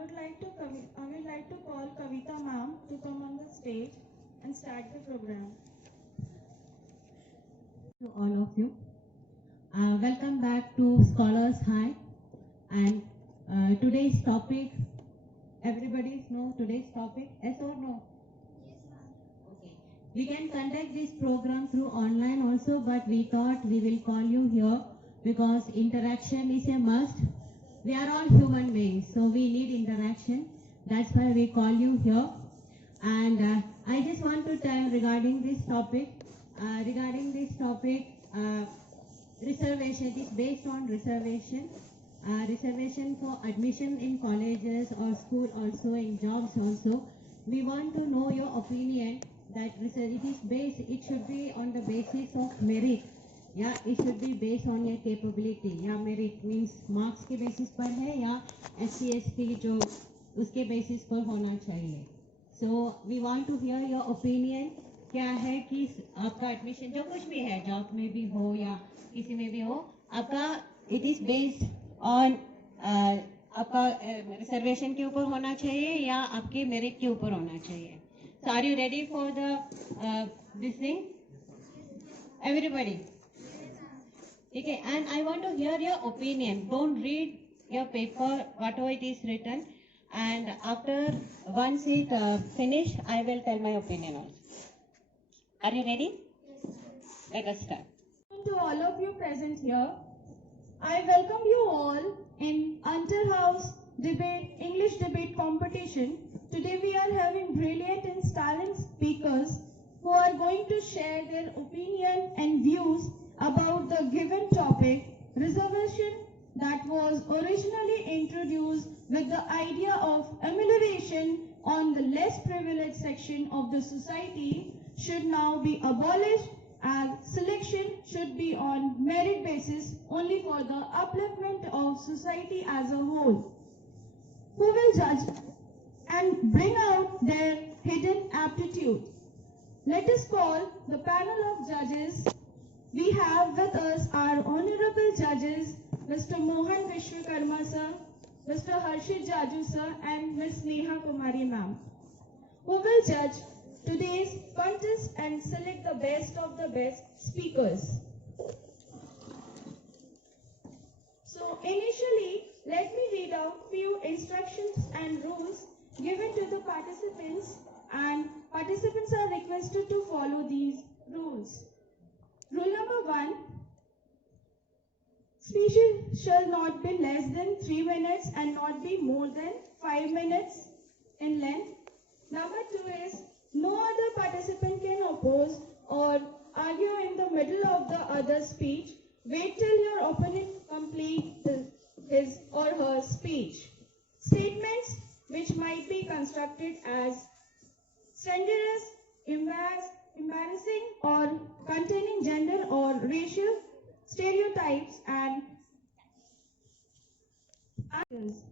I would like to call Kavita ma'am to come on the stage and start the program. To all of you. Welcome back to Scholars High. And today's topic, everybody know today's topic? Yes or no? Okay. We can conduct this program through online also, but we thought we will call you here because interaction is a must. We are all human beings, so we need interaction. That's why we call you here. And I just want to tell regarding this topic, reservation. It is based on reservation. Reservation for admission in colleges or school, also in jobs also. We want to know your opinion that it should be on the basis of merit. Yeah, it should be based on your capability. Yeah, merit means marks के basis पर है या SC ST जो उसके basis पर होना चाहिए. So we want to hear your opinion. क्या है कि आपका एडमिशन जो कुछ भी है, जॉब में भी हो या किसी में भी हो, आपका इट इज बेस्ड ऑन आपका रिजर्वेशन के ऊपर होना चाहिए या आपके मेरिट के ऊपर होना चाहिए. So are you ready for the this thing? Everybody? Okay, and I want to hear your opinion. Don't read your paper, whatever it is written, and after once it finish, I will tell my opinion also. Are you ready? Let us start. To all of you present here, I welcome you all in Unterhaus debate, English debate competition. Today we are having brilliant and sterling speakers who are going to share their opinion and views about the given topic, reservation, that was originally introduced with the idea of amelioration on the less privileged section of the society should now be abolished, as selection should be on merit basis only for the upliftment of society as a whole. Who will judge and bring out their hidden aptitude? Let us call the panel of judges. We have with us our honorable judges, Mr. Mohan Vishwakarma sir, Mr. Harshit Jaju sir, and Ms. Neha Kumari ma'am, who will judge today's contest and select the best of the best speakers. So initially, let me read out few instructions and rules given to the participants, and participants are requested to follow these rules. Rule number 1, speeches shall not be less than 3 minutes and not be more than 5 minutes in length. Number 2 is, no other participant can oppose or argue in the middle of the other speech. Wait till your opponent completes his or her speech. Statements which might be constructed as slanderous, embarrassing, or containing gender or racial stereotypes and actions.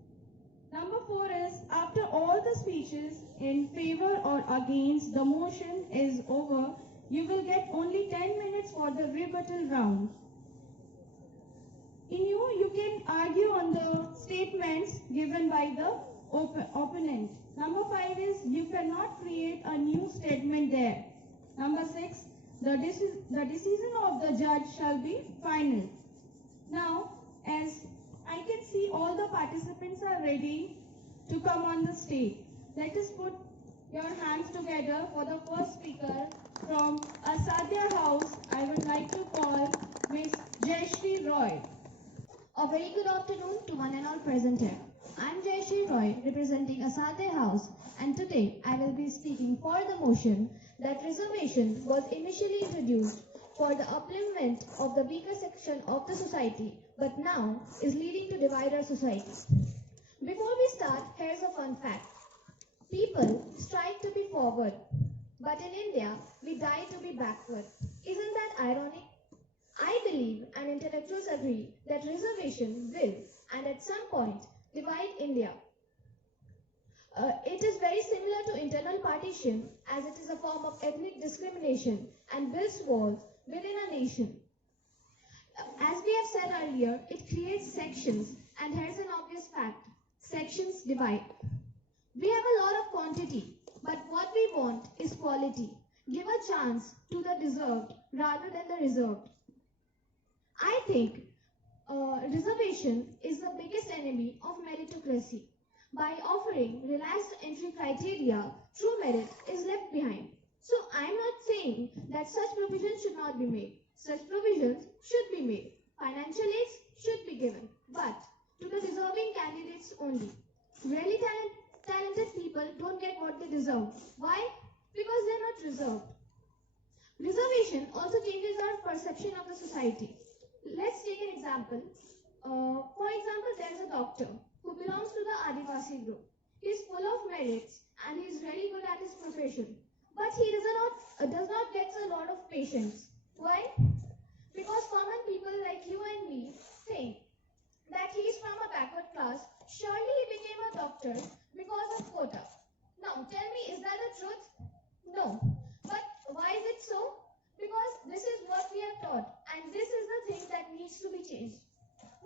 Number 4 is, after all the speeches in favor or against the motion is over, you will get only 10 minutes for the rebuttal round. You can argue on the statements given by the opponent. Number 5 is, you cannot create a new statement there. Number 6, the decision of the judge shall be final. Now, as I can see all the participants are ready to come on the stage. Let us put your hands together for the first speaker from Asadya House. I would like to call Ms. Jayashree Roy. A very good afternoon to one and all present here. I am Jayashree Roy, representing Asadya House, and today I will be speaking for the motion that reservation was initially introduced for the upliftment of the weaker section of the society, but now is leading to divide our society. Before we start, here's a fun fact. People strive to be forward, but in India, we die to be backward. Isn't that ironic? I believe, and intellectuals agree, that reservation will, and at some point, divide India. It is very similar to internal partition, as it is a form of ethnic discrimination and builds walls within a nation. As we have said earlier, it creates sections, and here's an obvious fact. sections divide. We have a lot of quantity, but what we want is quality. Give a chance to the deserved rather than the reserved. I think reservation is the biggest enemy of meritocracy. By offering relaxed entry criteria, true merit is left behind. So I'm not saying that such provisions should not be made. Such provisions should be made. Financial aids should be given, but to the deserving candidates only. Really talented people don't get what they deserve. Why? Because they're not reserved. Reservation also changes our perception of the society. Let's take an example. For example, there's a doctor who belongs to the Adivasi group. He's full of merits and he's very good at his profession. But he does not get a lot of patients. Why? Because common people like you and me think that he is from a backward class. Surely he became a doctor because of quota. Now tell me, is that the truth? No. But why is it so? Because this is what we are taught, and this is the thing that needs to be changed.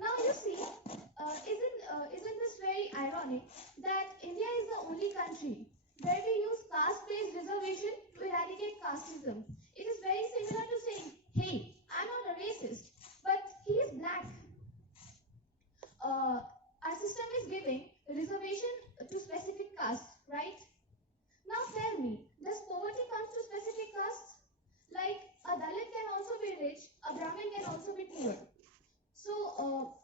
Now you see, isn't this very ironic that India is the only country where we use caste-based reservation to eradicate casteism? It is very similar to saying, hey, I'm not a racist, but he is black. Our system is giving reservation to specific castes, right? Now tell me, does poverty come to specific castes? Like a Dalit can also be rich, a Brahmin can also be poor. So,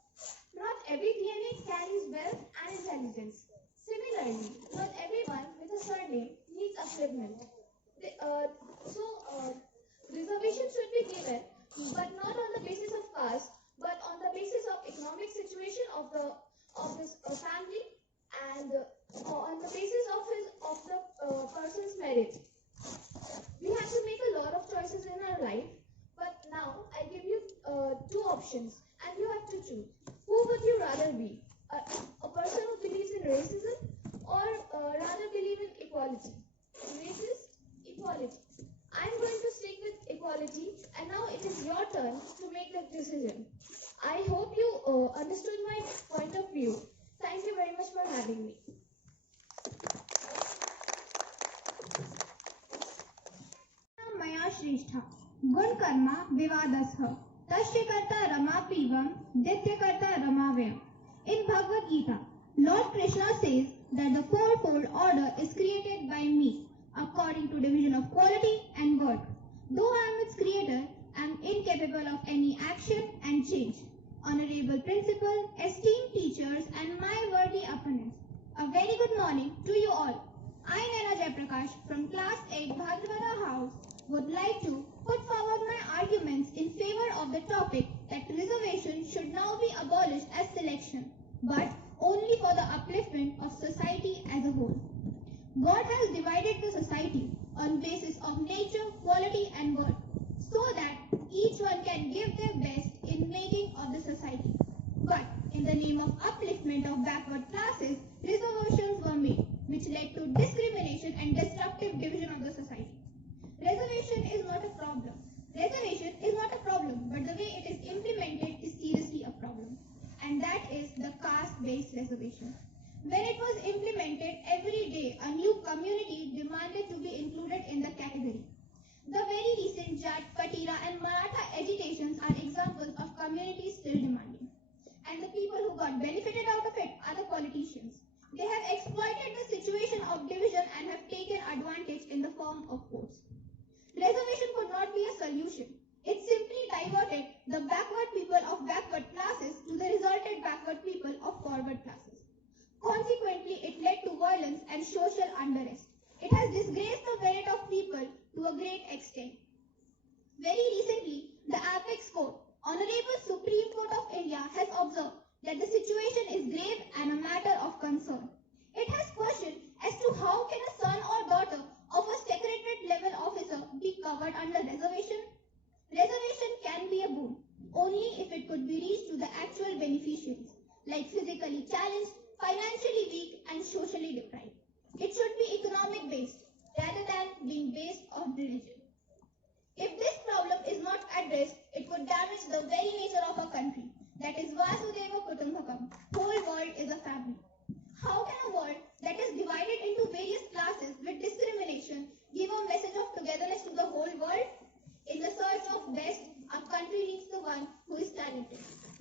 not every DNA carries wealth and intelligence. Similarly, not everyone with a surname needs upliftment. Reservation should be given, but not on the basis of caste, but on the basis of economic situation of this family and on the basis of the person's merit. We have to make a lot of choices in our life, but now I give you two options, and you have to choose. Who would you rather be? A person who believes in racism, or rather believe in equality? Racist, equality. I'm going to stick with equality, and now it is your turn to make that decision. I hope you understood my point of view. Thank you very much for having me. मया श्रेष्ठा गुण कर्मा विवादस्ह तस्य कर्ता रमापीवम दित्य कर्ता रमाव्यम. In Bhagavad Gita, Lord Krishna says that the fourfold order is created by me according to division of quality and work. Though I am its creator, I am incapable of any action and change. Honorable principal, esteemed teachers, and my worthy opponents, a very good morning to you all. I, Naina Jayaprakash, from class 8 Bhadravada House, would like to put forward my arguments in favor of the topic that reservation should now be abolished as selection, but only for the upliftment of society as a whole. God has divided the society on basis of nature, quality and worth, so that each one can give their best in making of the society. But in the name of upliftment of backward classes, reservations were made, which led to discrimination and destructive division of the society. Reservation is not a problem. Reservation is not a problem, but the way it is implemented is seriously a problem. And that is the caste-based reservation. When it was implemented, every day a new community demanded to be included in the category. The very recent Jat, Patira and Maratha agitations are examples of communities still demanding. And the people who got benefited out of it are the politicians. They have exploited the situation of division and have taken advantage in the form of votes. Reservation could not be a solution. It simply diverted the backward people of backward classes to the resultant backward people of forward classes. Consequently, it led to violence and social unrest. It has disgraced the merit of people to a great extent. Very recently, the Apex Court, Honorable Supreme Court of India, has observed that the situation is grave and a matter of concern. It has questioned as to how can a son or daughter of a secretariat level officer be covered under reservation? Reservation can be a boon only if it could be reached to the actual beneficiaries, like physically challenged, financially weak and socially deprived. It should be economic based rather than being based on religion. If this problem is not addressed, it would damage the very nature of our country. That is Vasudeva Kutumbakam. Whole world is a family.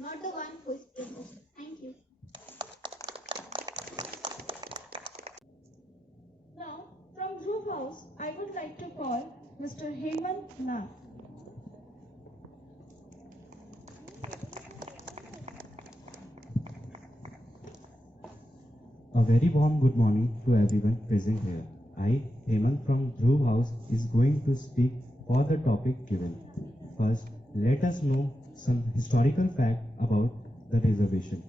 not the one who is privileged. Thank you. Now, from Dhruv House, I would like to call Mr. Hemant Nath. A very warm good morning to everyone present here. I, Hemant from Dhruv House, is going to speak for the topic given. First, let us know some historical fact about the reservation.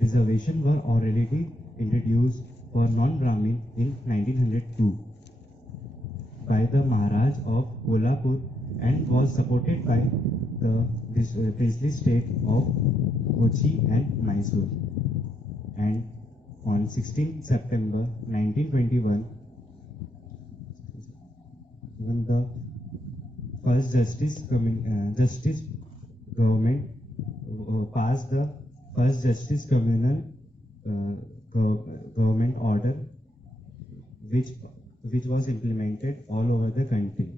Reservation were already introduced for non-Brahmin in 1902 by the Maharaj of Kolhapur and was supported by the princely state of Kochi and Mysore. And on 16 September 1921, when the first justice government passed the first justice communal government order, which was implemented all over the country.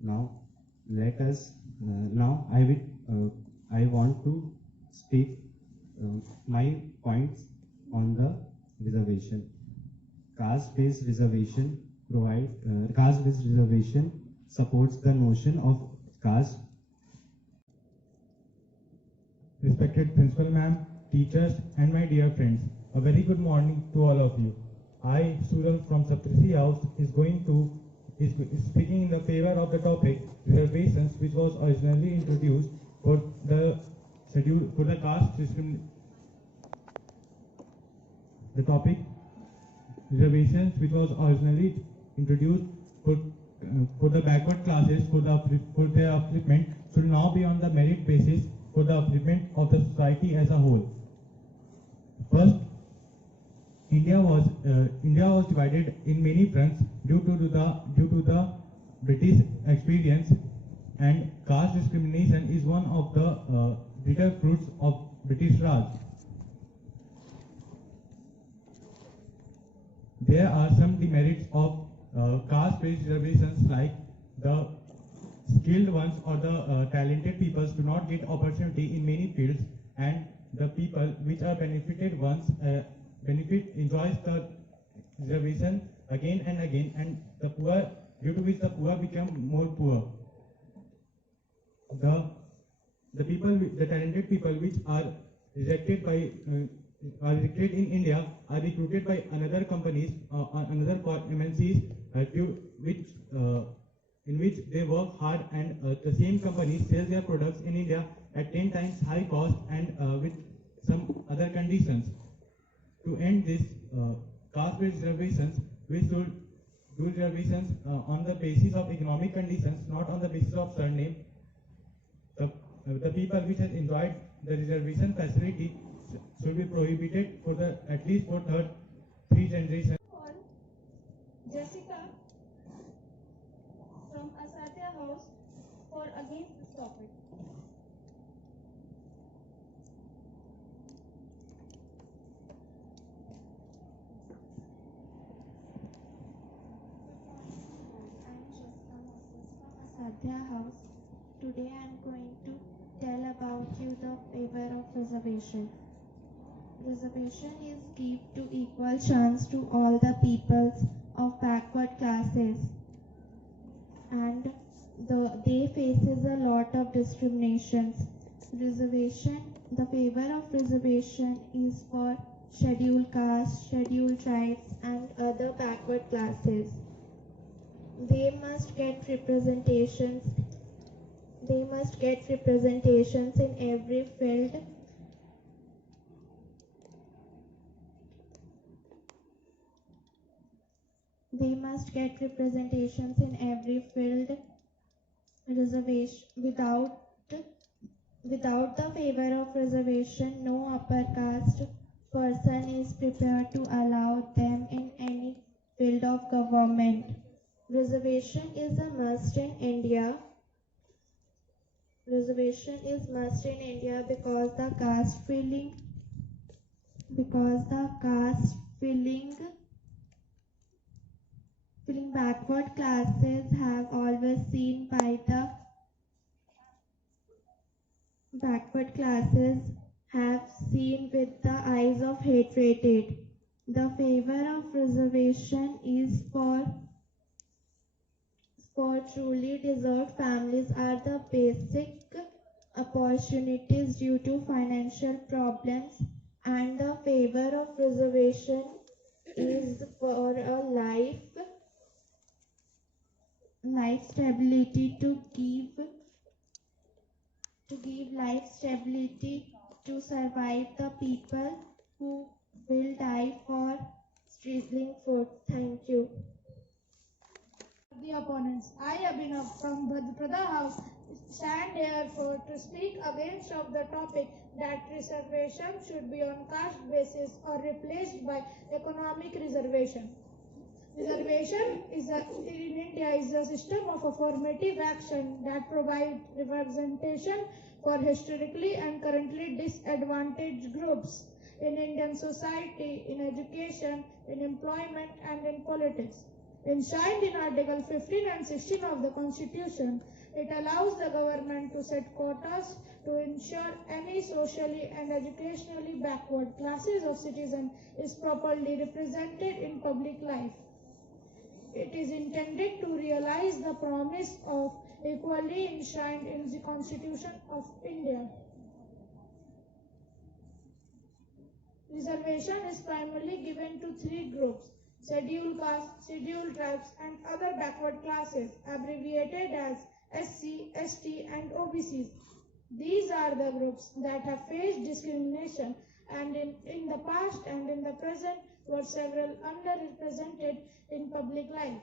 Now let us now I want to speak my points on the reservation. Caste-based reservation supports the notion of caste. Respected Principal Ma'am, teachers and my dear friends, a very good morning to all of you. I, student from Saptarshi House, is speaking in the favor of the topic reservations, which was originally introduced for the caste system. The topic reservations, which was originally introduced for the backward classes for their upliftment, should now be on the merit basis for the upliftment of the society as a whole. First, India was divided in many fronts due to the British experience, and caste discrimination is one of the bitter fruits of British Raj. There are some demerits of caste-based reservations, like the skilled ones or the talented people do not get opportunity in many fields, and the people which are benefited ones enjoys the reservation again and again, and the poor, due to which the poor become more poor. The talented people which are rejected in India are recruited by another companies, another MNCs, in which they work hard, and the same companies sell their products in India at 10 times high cost and with some other conditions. To end this caste-based reservations, we should do reservations on the basis of economic conditions, not on the basis of surname. The people which has enjoyed the reservation facility should be prohibited for at least for three generations. Jessica from Asadya House for against this topic. I'm Jessica Moses from Asadya House. Today I'm going to tell about you the favor of reservation. Reservation is give to equal chance to all the peoples of backward classes, and they faces a lot of discriminations. The favor of reservation is for scheduled castes, scheduled tribes, and other backward classes. They must get representations. They must get representations in every field. They must get representations in every field. Reservation without the favor of reservation, no upper caste person is prepared to allow them in any field of government. Reservation is a must in India. Reservation is must in India because the caste filling backward classes have always seen by the backward classes have seen with the eyes of hatred. The favor of reservation is for truly deserved families are the basic opportunities due to financial problems, and the favor of reservation is for a life stability to give life stability to survive the people who will die for stealing food. Thank you. The opponents. I, Abhinav from Bhadrapada House, stand here to speak against of the topic that reservation should be on caste basis or replaced by economic reservation. Reservation in India is a system of affirmative action that provides representation for historically and currently disadvantaged groups in Indian society, in education, in employment, and in politics. Enshrined in Article 15 and 16 of the Constitution, it allows the government to set quotas to ensure any socially and educationally backward classes of citizens is properly represented in public life. It is intended to realize the promise of equality enshrined in the Constitution of India. Reservation is primarily given to three groups: scheduled castes, scheduled tribes, and other backward classes, abbreviated as SC, ST, and OBCs. These are the groups that have faced discrimination and in the past and in the present were several underrepresented in public life.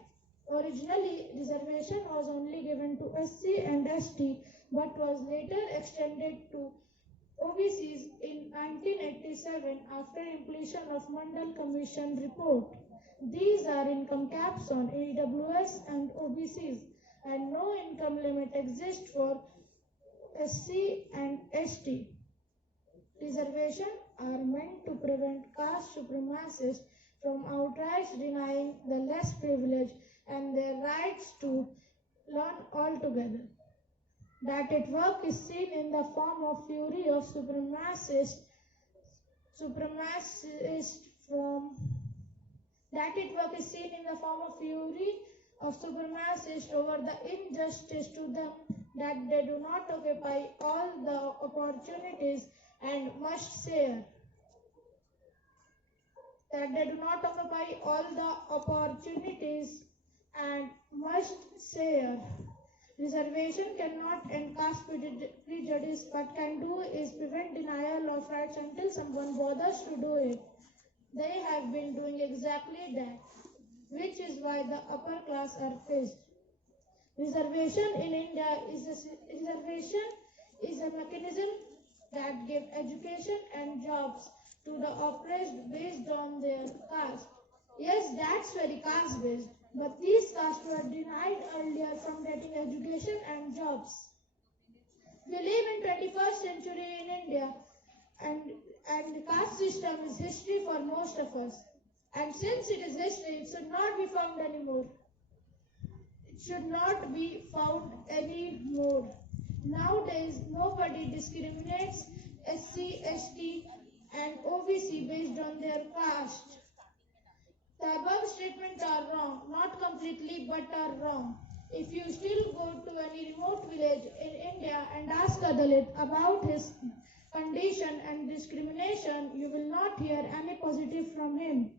Originally, reservation was only given to SC and ST, but was later extended to OBCs in 1987 after impletion of Mandal Commission report. These are income caps on EWS and OBCs, and no income limit exists for SC and ST. Reservations are meant to prevent caste supremacists from outright denying the less privileged and their rights to learn altogether. That its work is seen in the form of fury of supremacists over the injustice to them that they do not occupy all the opportunities and must share. Reservation cannot end caste prejudice, but can do is prevent denial of rights until someone bothers to do it. They have been doing exactly that, which is why the upper class are pissed. Reservation in India is a mechanism that gives education and jobs to the oppressed based on their caste. Yes, that's very caste-based, but these castes were denied earlier from getting education and jobs. We live in 21st century in India, and the caste system is history for most of us. And since it is history, it should not be found anymore. Nowadays, nobody discriminates SC, ST, and OBC based on their caste. The above statements are wrong, not completely, but are wrong. If you still go to any remote village in India and ask a Dalit about his condition and discrimination, you will not hear any positive from him.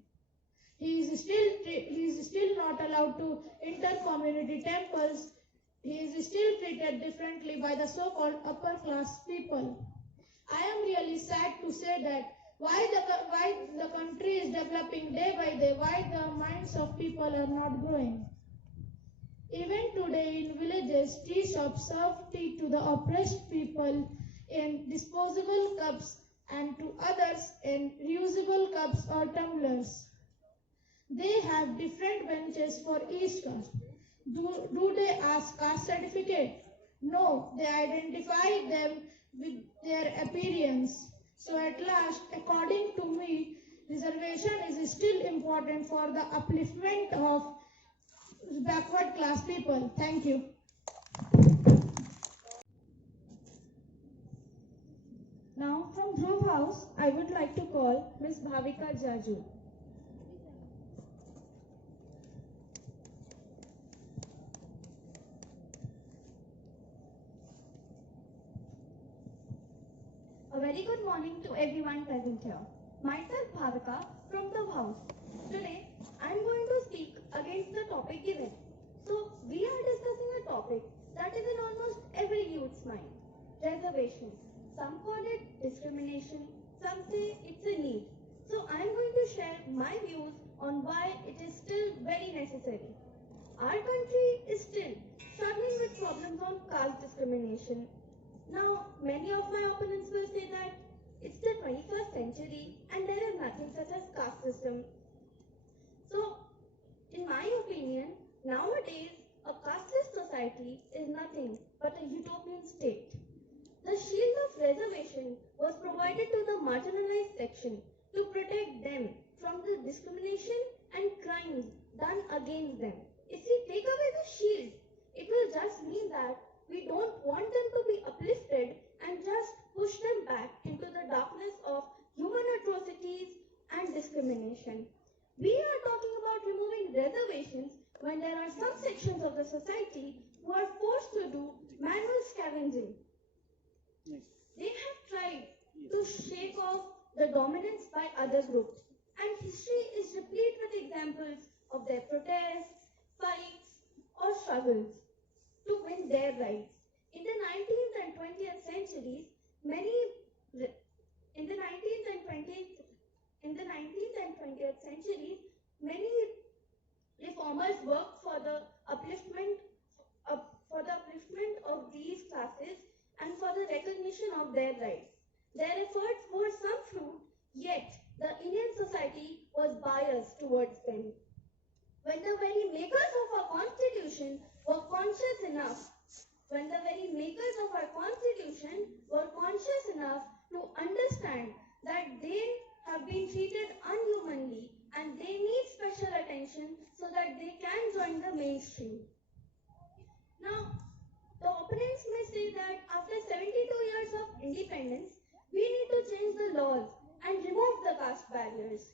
He is still not allowed to enter community temples. He is still treated differently by the so-called upper class people. I am really sad to say that why the country is developing day by day, why the minds of people are not growing. Even today in villages, tea shops serve tea to the oppressed people in disposable cups and to others in reusable cups or tumblers. They have different benches for each caste. Do they ask caste certificate? No, they identify them with their appearance. So at last, according to me, reservation is still important for the upliftment of backward class people. Thank you. Now from Dhruv House, I would like to call Ms. Bhavika Jaju. A very good morning to everyone present here. Myself Bhavika from the house. Today I am going to speak against the topic given. So we are discussing a topic that is in almost every youth's mind. Reservation. Some call it discrimination, some say it's a need. So I am going to share my views on why it is still very necessary. Our country is still struggling with problems on caste discrimination. Now, many of my opponents will say that it's the 21st century and there is nothing such as caste system. So, in my opinion, nowadays a casteless society is nothing but a utopian state. The shield of reservation was provided to the marginalized section to protect them from the discrimination and crimes done against them. If we take away the shield, it will just mean that we don't want them to be uplifted and just push them back into the darkness of human atrocities and discrimination. We are talking about removing reservations when there are some sections of the society who are forced to do manual scavenging. They have tried to shake off the dominance by other groups, and history is replete with examples of their protests, fights, or struggles to win their rights. In the 19th and 20th centuries, many in the 19th and 20th centuries, many reformers worked for the upliftment of these classes and for the recognition of their rights. Their efforts bore some fruit, yet the Indian society was biased towards them. When the very makers of our constitution were conscious enough to understand that they have been treated unhumanly and they need special attention so that they can join the mainstream. Now, the opponents may say that after 72 years of independence, we need to change the laws and remove the caste barriers.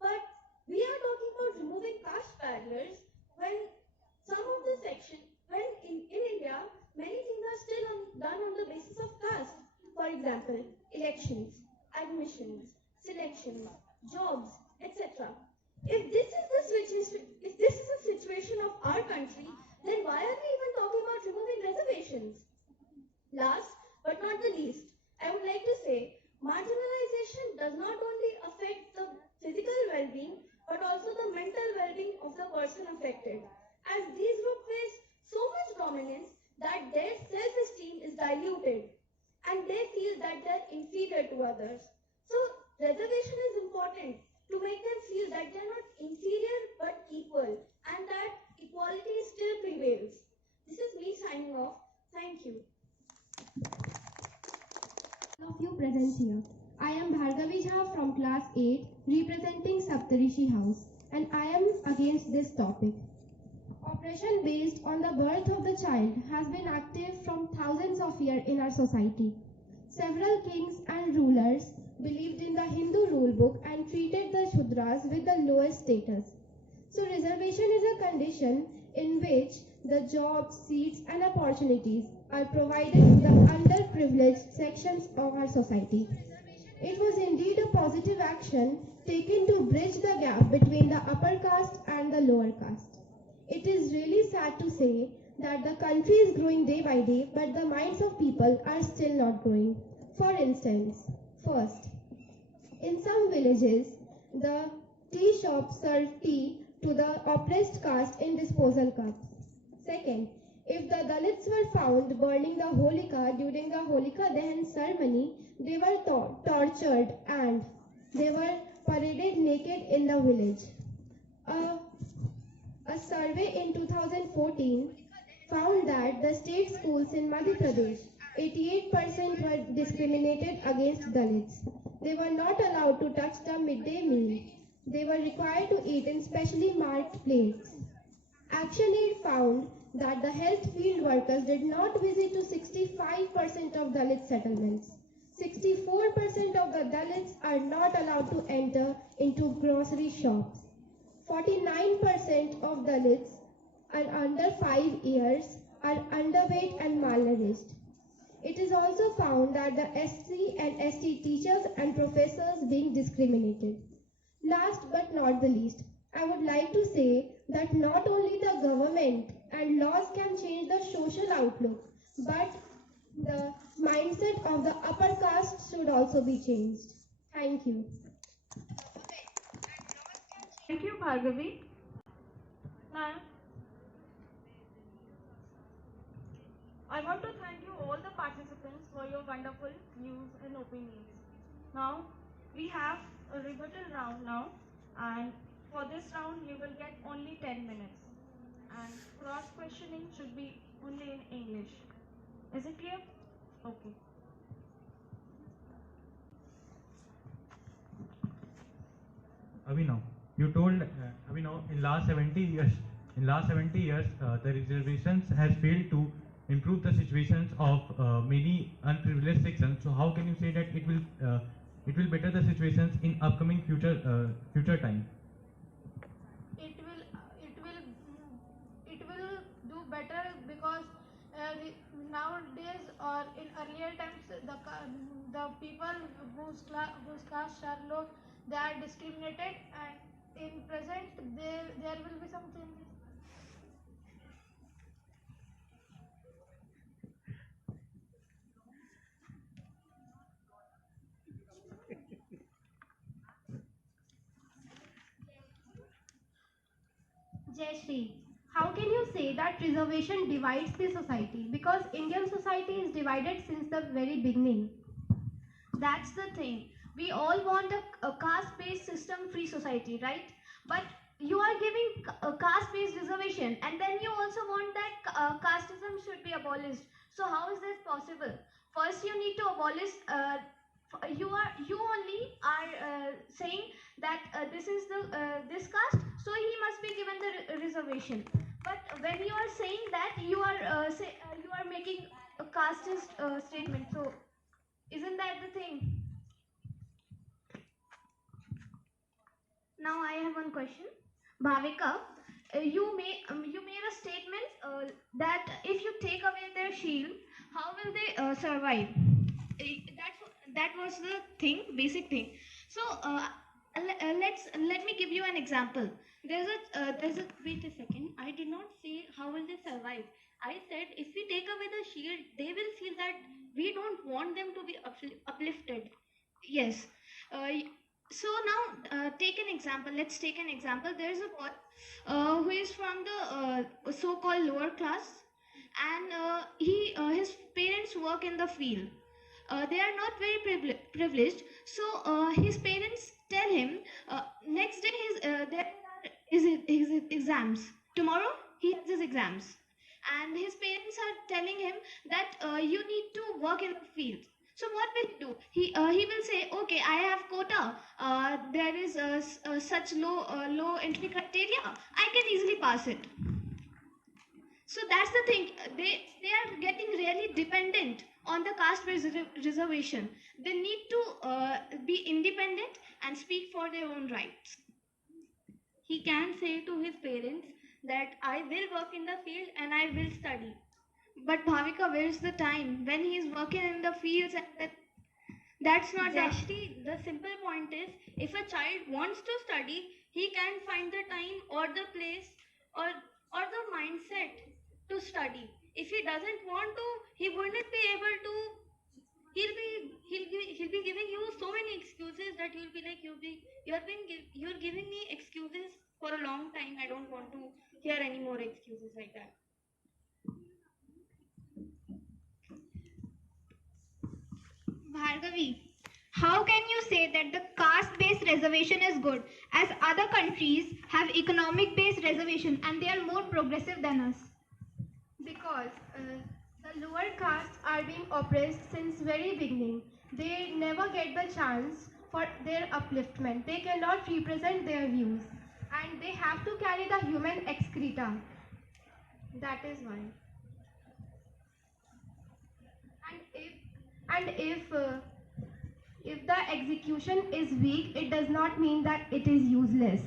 But we are talking about removing caste barriers when in India, many things are still done on the basis of caste. For example, elections, admissions, selections, jobs, etc. If this is the situation of our country, then why are we even talking about removing reservations? Last but not the least, I would like to say marginalization does not only affect the physical well-being but also the mental well-being of the person affected, as these groups face so much dominance that their self-esteem is diluted and they feel that they're inferior to others. So reservation is important to make them feel that they're not inferior but equal and that equality still prevails. This is me signing off. Thank you. Of you present here. I am Bhargavi Jha from class 8 representing Saptarishi House and I am against this topic. Oppression based on the birth of the child has been active from thousands of years in our society. Several kings and rulers believed in the Hindu rule book and treated the Shudras with the lowest status. So reservation is a condition in which the jobs, seats and opportunities are provided to the underprivileged sections of our society. It was indeed a positive action taken to bridge the gap between the upper caste and the lower caste. It is really sad to say that the country is growing day by day, but the minds of people are still not growing. For instance, first, in some villages, the tea shops serve tea to the oppressed caste in disposal cups. Second, if the Dalits were found burning the Holika during the Holika Dahan ceremony, they were tortured and they were paraded naked in the village. A survey in 2014 found that the state schools in Madhya Pradesh, 88% were discriminated against Dalits. They were not allowed to touch the midday meal. They were required to eat in specially marked plates. ActionAid found that the health field workers did not visit to 65% of Dalit settlements. 64% of the Dalits are not allowed to enter into grocery shops. 49% of Dalits are under 5 years are underweight and malnourished. It is also found that the SC and ST teachers and professors being discriminated. Last but not the least, I would like to say that not only the government and laws can change the social outlook, but the mindset of the upper caste should also be changed. Thank you. Thank you, Bhargavi. Now, I want to thank you all the participants for your wonderful views and opinions. Now, we have a rebuttal round now, and for this round you will get only 10 minutes. And cross questioning should be only in English. Is it clear? Okay. Abhinav, you told Abhinav in last 70 years, the reservations has failed to improve the situations of many unprivileged sections. So how can you say that it will better the situations in upcoming future time? It will do better because nowadays or in earlier times the people whose caste are low, they are discriminated, and in present there will be some changes. Jayashree, how can you say that reservation divides the society? Because Indian society is divided since the very beginning. That's the thing. We all want a caste-based system-free society, right? But you are giving a caste-based reservation, and then you also want that casteism should be abolished. So how is this possible? First, you need to abolish. You only are saying that this is this caste, so he must be given the reservation. But when you are saying that, you are making a casteist statement. So isn't that the thing? Now I have one question. Bhavika, you made a statement that if you take away their shield, how will they survive? That was the thing, basic thing. So let me give you an example. There's a wait a second. I did not say how will they survive. I said if we take away the shield, they will feel that we don't want them to be uplifted. Yes. So now take an example. Let's take an example. There's a boy who is from the so-called lower class, and his parents work in the field. They are not very privileged. So his parents tell him next day there is his exams. Tomorrow he has his exams, and his parents are telling him that you need to work in the field. So what will he do? He will say, okay, I have quota. There is such low entry criteria. I can easily pass it. So that's the thing. They are getting really dependent on the caste reservation. They need to be independent and speak for their own rights. He can say to his parents that I will work in the field and I will study. But Bhavika, where is the time when he is working in the fields? And that's not Jayashree, the simple point is, if a child wants to study, he can find the time or the place or the mindset to study. If he doesn't want to, he wouldn't be able to. He'll be giving you so many excuses that you'll be like you're giving me excuses for a long time. I don't want to hear any more excuses like that. Bhargavi, how can you say that the caste-based reservation is good as other countries have economic-based reservation and they are more progressive than us? Because the lower castes are being oppressed since very beginning. They never get the chance for their upliftment. They cannot represent their views, and they have to carry the human excreta. That is why. And if if the execution is weak, it does not mean that it is useless.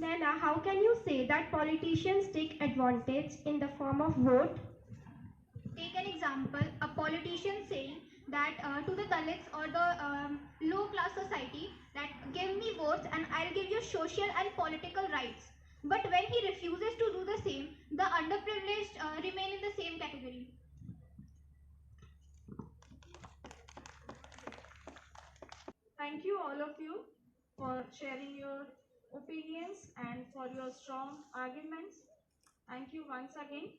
Naina, how can you say that politicians take advantage in the form of vote? Take an example, a politician saying that to the Dalits or the low class society that give me votes and I'll give you social and political rights. But when he refuses to do the same, the underprivileged remain in the same category. Thank you all of you for sharing your opinions and for your strong arguments. Thank you once again.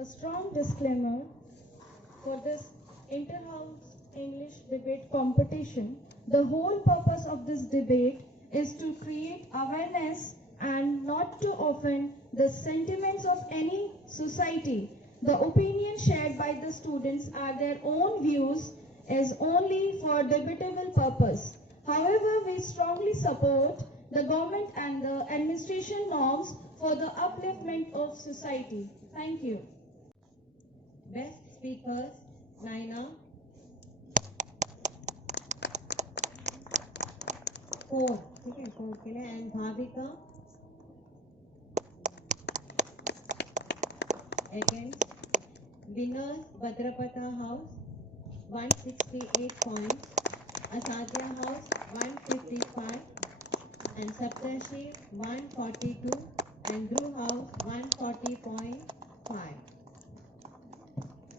A strong disclaimer for this inter-house English debate competition. The whole purpose of this debate is to create awareness and not to offend the sentiments of any society. The opinions shared by the students are their own views, is only for debatable purpose. However, we strongly support the government and the administration norms for the upliftment of society. Thank you. Best speakers, Naina. 4, ठीक है, 4 के लिए, and Bhavika. Against winners, Bhadrapata House, 168 points, Asadhya House, 155, and Saptarshi, 142, and Dhruv House, 140.5.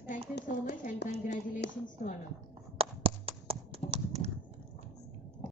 Thank you so much and congratulations to all of you.